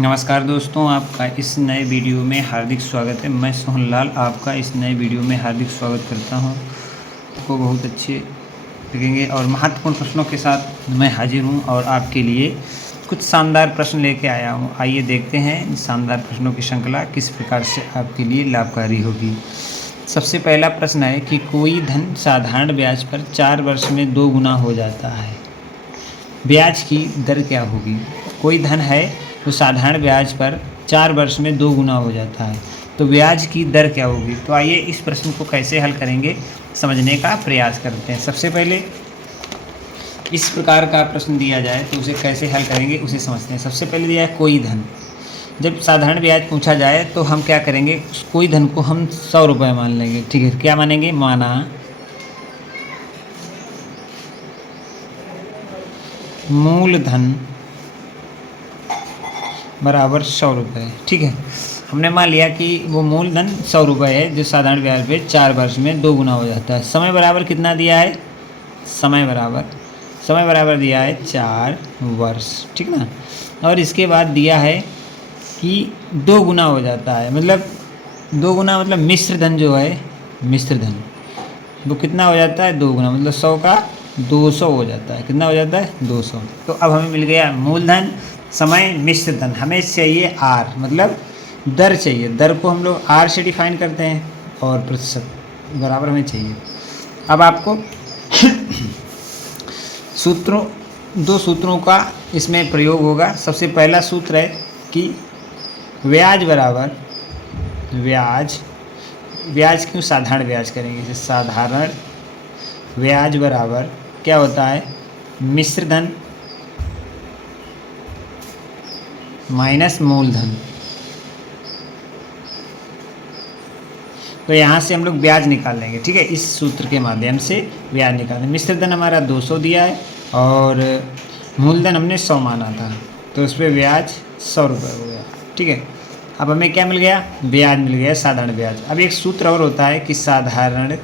नमस्कार दोस्तों, आपका इस नए वीडियो में हार्दिक स्वागत है। मैं सोहन लाल आपका इस नए वीडियो में हार्दिक स्वागत करता हूं। आपको बहुत अच्छे लगेंगे और महत्वपूर्ण प्रश्नों के साथ मैं हाजिर हूं और आपके लिए कुछ शानदार प्रश्न लेके आया हूं। आइए देखते हैं इन शानदार प्रश्नों की श्रृंखला किस प्रकार से आपके लिए लाभकारी होगी। सबसे पहला प्रश्न है कि कोई धन साधारण ब्याज पर 4 वर्ष में 2 गुना हो जाता है, ब्याज की दर क्या होगी? कोई धन है तो साधारण ब्याज पर 4 वर्ष में 2 गुना हो जाता है, तो ब्याज की दर क्या होगी? तो आइए इस प्रश्न को कैसे हल करेंगे समझने का प्रयास करते हैं। सबसे पहले इस प्रकार का प्रश्न दिया जाए तो उसे कैसे हल करेंगे उसे समझते हैं। सबसे पहले दिया है कोई धन। जब साधारण ब्याज पूछा जाए तो हम क्या करेंगे, कोई धन को हम 100 रुपये मान लेंगे। ठीक है, क्या मानेंगे? माना मूलधन बराबर 100 रुपये। ठीक है, हमने मान लिया कि वो मूलधन 100 रुपये है जो साधारण ब्याज पे 4 वर्ष में 2 गुना हो जाता है। समय बराबर कितना दिया है? समय बराबर दिया है 4 वर्ष। ठीक ना, और इसके बाद दिया है कि 2 गुना हो जाता है, मतलब 2 गुना मतलब मिश्र धन जो है, मिश्र धन वो कितना हो जाता है? 2 गुना, मतलब 100 का 200 हो जाता है। कितना हो जाता है? 200। तो अब हमें मिल गया मूलधन, समय, मिश्र धन। हमें चाहिए आर, मतलब दर चाहिए। दर को हम लोग आर से डिफाइन करते हैं और प्रतिशत बराबर हमें चाहिए। अब आपको दो सूत्रों का इसमें प्रयोग होगा। सबसे पहला सूत्र है कि ब्याज बराबर ब्याज क्यों साधारण ब्याज करेंगे, इसे साधारण ब्याज बराबर क्या होता है? मिश्र धन माइनस मूलधन। तो यहाँ से हम लोग ब्याज निकाल लेंगे। ठीक है, इस सूत्र के माध्यम से ब्याज निकालें। मिश्र धन हमारा 200 दिया है और मूलधन हमने 100 माना था, तो उस पर ब्याज 100 रुपये हो गया। ठीक है, अब हमें क्या मिल गया? ब्याज मिल गया, साधारण ब्याज। अब एक सूत्र और होता है कि साधारण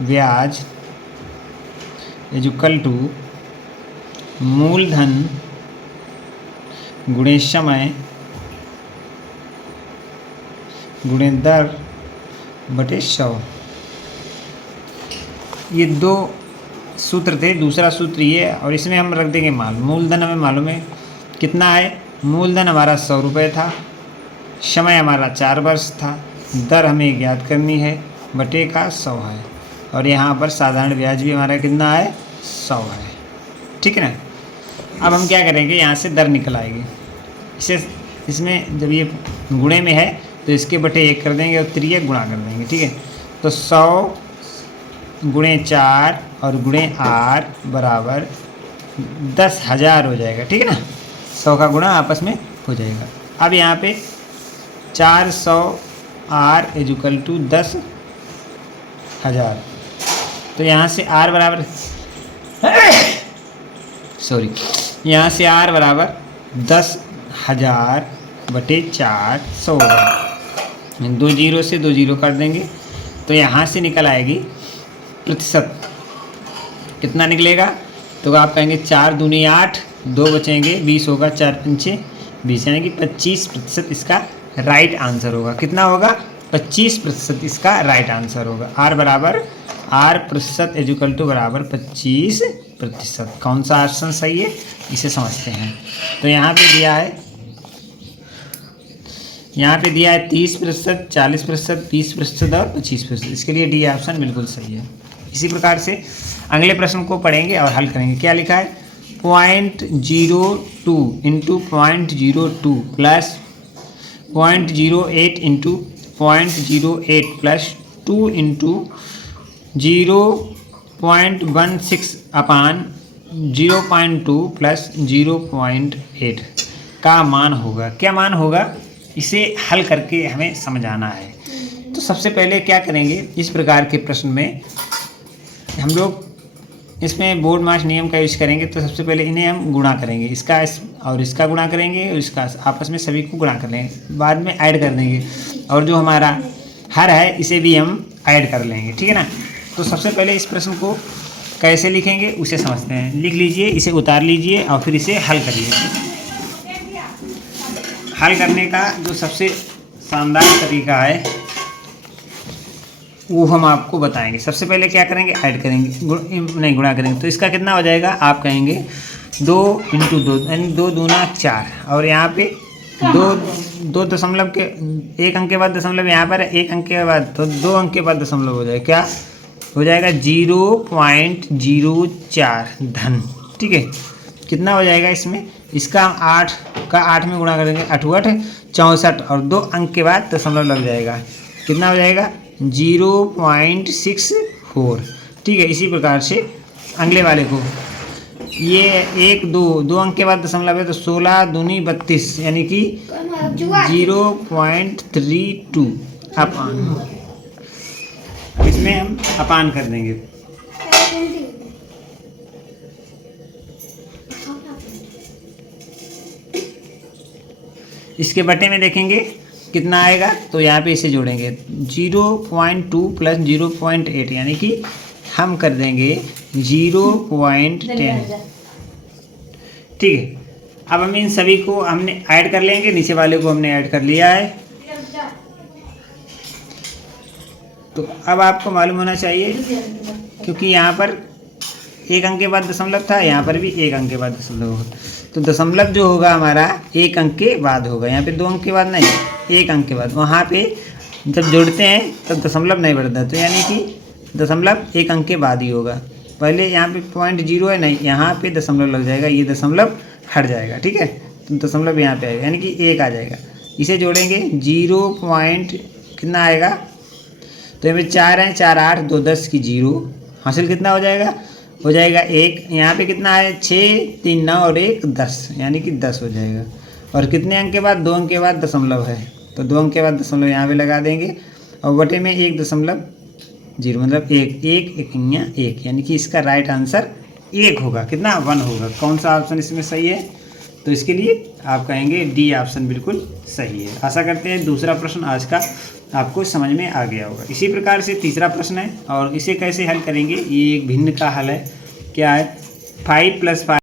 ब्याज इक्वल टू मूलधन गुणे समय गुणे दर बटे 100। ये 2 सूत्र थे। दूसरा सूत्र ये, और इसमें हम रख देंगे मान। मूलधन हमें मालूम है कितना है। मूलधन हमारा 100 रुपये था, समय हमारा 4 वर्ष था, दर हमें ज्ञात करनी है, बटे का 100 है, और यहाँ पर साधारण ब्याज भी हमारा कितना है? 100 है। ठीक है ना, अब हम क्या करेंगे, यहाँ से दर निकल आएगी। इसमें जब ये गुणे में है तो इसके बटे 1 कर देंगे और त्रियक गुणा कर देंगे। ठीक है, तो 100 गुणे 4 और गुणे 8 बराबर 10,000 हो जाएगा। ठीक है ना, 100 का गुणा आपस में हो जाएगा। अब यहाँ पे 400 आर इक्वल टू 10,000, तो यहाँ से आर बराबर यहाँ से आर बराबर 10,000 बटे 400 होगा। 2 जीरो से 2 जीरो काट देंगे तो यहाँ से निकल आएगी प्रतिशत। कितना निकलेगा? तो आप कहेंगे 4 दूनी 8, 2 बचेंगे, 20 होगा, 4 पंचे 20, यानी कि 25% इसका राइट आंसर होगा। कितना होगा? 25% इसका राइट आंसर होगा। आर बराबर आर प्रतिशत इक्वल टू बराबर 25%। कौन सा ऑप्शन सही है इसे समझते हैं। तो यहाँ पे दिया है 30%, 40%, 20% और 25%। इसके लिए डी ऑप्शन बिल्कुल सही है। इसी प्रकार से अगले प्रश्न को पढ़ेंगे और हल करेंगे। क्या लिखा है? 0.02 into 0.02 plus 0.08 into 0.08 plus 2 into 0.16 अपान 0.2 प्लस 0.8 का मान होगा। क्या मान होगा, इसे हल करके हमें समझाना है। तो सबसे पहले क्या करेंगे, इस प्रकार के प्रश्न में हम लोग इसमें बोर्ड मास नियम का यूज करेंगे। तो सबसे पहले इन्हें हम गुणा करेंगे, इसका और इसका गुणा करेंगे और इसका, आपस में सभी को गुणा कर लेंगे, बाद में ऐड कर देंगे, और जो हमारा हर है इसे भी हम ऐड कर लेंगे। ठीक है ना। तो सबसे पहले इस प्रश्न को कैसे लिखेंगे उसे समझते हैं। लिख लीजिए, इसे उतार लीजिए और फिर इसे हल करिए। हल करने का जो सबसे शानदार तरीका है वो हम आपको बताएंगे। सबसे पहले क्या करेंगे, ऐड करेंगे, गुणा करेंगे। तो इसका कितना हो जाएगा, आप कहेंगे 2 × 2 यानी 2 दूना 4, और यहाँ पे दो दशमलव के 1 अंक के बाद दशमलव यहाँ पर है, 1 अंक के बाद, तो 2 अंक के बाद दशमलव हो जाएगा, क्या हो जाएगा 0.04 धन। ठीक है, कितना हो जाएगा इसमें, इसका 8 का 8 में गुणा करेंगे, 8 × 8 64, और 2 अंक के बाद दशमलव लग जाएगा, कितना हो जाएगा 0.64। ठीक है, इसी प्रकार से अगले वाले को, ये 1 2 अंक के बाद दशमलव है, तो 16 दूनी 32 यानी कि 0.32 अपान, इसमें हम अपान कर देंगे। इसके बटे में देखेंगे कितना आएगा, तो यहाँ पे इसे जोड़ेंगे 0.2 + 0.8 यानी कि हम कर देंगे 0.10। ठीक है, अब हम इन सभी को हमने ऐड कर लेंगे, नीचे वाले को हमने ऐड कर लिया है। तो अब आपको मालूम होना चाहिए, क्योंकि यहाँ पर 1 अंक के बाद दशमलव था, यहाँ पर भी 1 अंक के बाद दशमलव होगा, तो दशमलव जो होगा हमारा 1 अंक के बाद होगा। यहाँ पे 2 अंक के बाद नहीं, 1 अंक के बाद। वहाँ पे जब जोड़ते हैं तब दशमलव नहीं बढ़ता, तो यानी कि दशमलव 1 अंक के बाद ही होगा। पहले यहाँ पे 0.0 है, नहीं, यहाँ पे दशमलव लग जाएगा, ये दशमलव हट जाएगा। ठीक है, तो दशमलव यहाँ पे आएगा, यानी कि 1 आ जाएगा। इसे जोड़ेंगे 0. कितना आएगा, तो यहाँ पे 4 है, 4 8 2 10 की 0 हासिल कितना हो जाएगा 1। यहाँ पे कितना है 6 3 9 और 1 10 यानी कि 10 हो जाएगा। और कितने अंक के बाद, 2 अंक के बाद दशमलव है, तो 2 अंक के बाद दशमलव यहाँ पे लगा देंगे, और बटे में 1.0 मतलब 1 1 यानी कि इसका राइट आंसर 1 होगा। कितना 1 होगा। कौन सा ऑप्शन इसमें सही है, तो इसके लिए आप कहेंगे डी ऑप्शन बिल्कुल सही है। आशा करते हैं दूसरा प्रश्न आज का आपको समझ में आ गया होगा। इसी प्रकार से तीसरा प्रश्न है, और इसे कैसे हल करेंगे, ये एक भिन्न का हल है। क्या है, 5 + 5